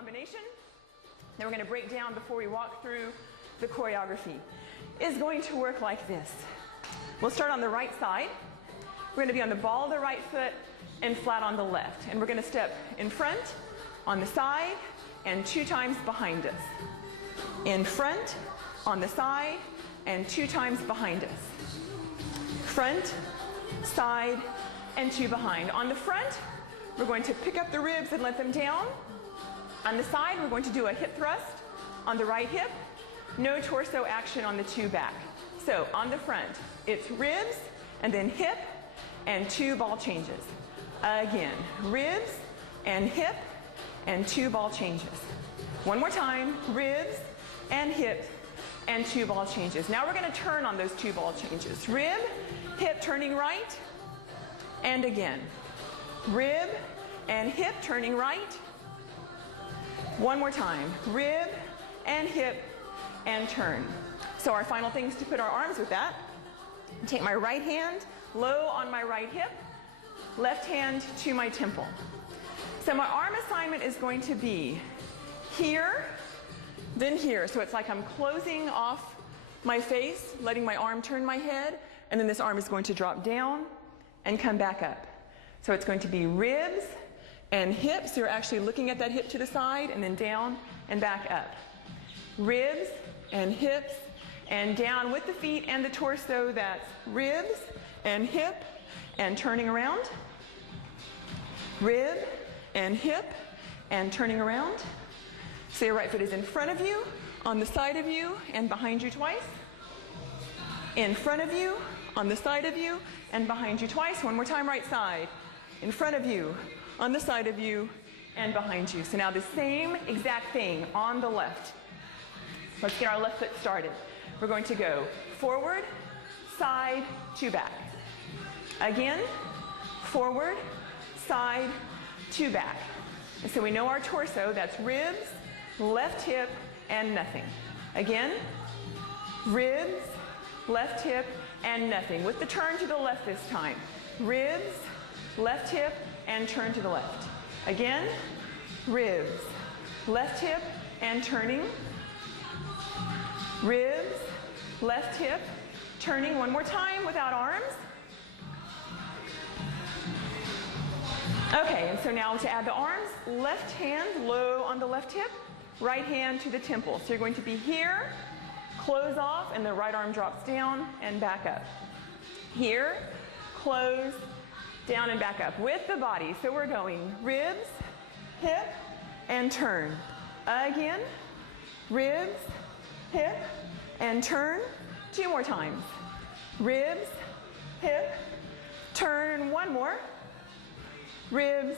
combination that we're going to break down before we walk through the choreography is going to work like this. We'll start on the right side. We're going to be on the ball of the right foot and flat on the left. And we're going to step in front, on the side, and 2 times behind us. In front, on the side, and 2 times behind us. Front, side, and 2 behind. On the front, we're going to pick up the ribs and let them down. On the side, we're going to do a hip thrust on the right hip. No torso action on the 2 back. So on the front, it's ribs, and then hip, and 2 ball changes. Again, ribs, and hip, and 2 ball changes. One more time, ribs, and hip, and 2 ball changes. Now we're going to turn on those 2 ball changes. Rib, hip turning right, and again. Rib, and hip turning right. One more time, rib, and hip, and turn. So our final thing is to put our arms with that. Take my right hand low on my right hip, left hand to my temple. So my arm assignment is going to be here, then here. So it's like I'm closing off my face, letting my arm turn my head, and then this arm is going to drop down and come back up. So it's going to be ribs and hips. So you're actually looking at that hip to the side and then down and back up. Ribs and hips and down with the feet and the torso. That's ribs and hip and turning around. Rib and hip and turning around. So your right foot is in front of you, on the side of you, and behind you twice. In front of you, on the side of you, and behind you twice. One more time, right side. In front of you, on the side of you, and behind you. So now the same exact thing on the left. Let's get our left foot started. We're going to go forward, side, 2 back. Again, forward, side, 2 back. And so we know our torso, that's ribs, left hip, and nothing. Again, ribs, left hip, and nothing. With the turn to the left this time. Ribs, left hip, and turn to the left. Again, ribs, left hip, and turning. Ribs, left hip, turning. One more time without arms. Okay, and so now to add the arms, left hand low on the left hip, right hand to the temple. So you're going to be here, close off, and the right arm drops down and back up. Here, close, down and back up with the body. So we're going ribs, hip, and turn. Again, ribs, hip, and turn. 2 more times. Ribs, hip, turn. One more. Ribs,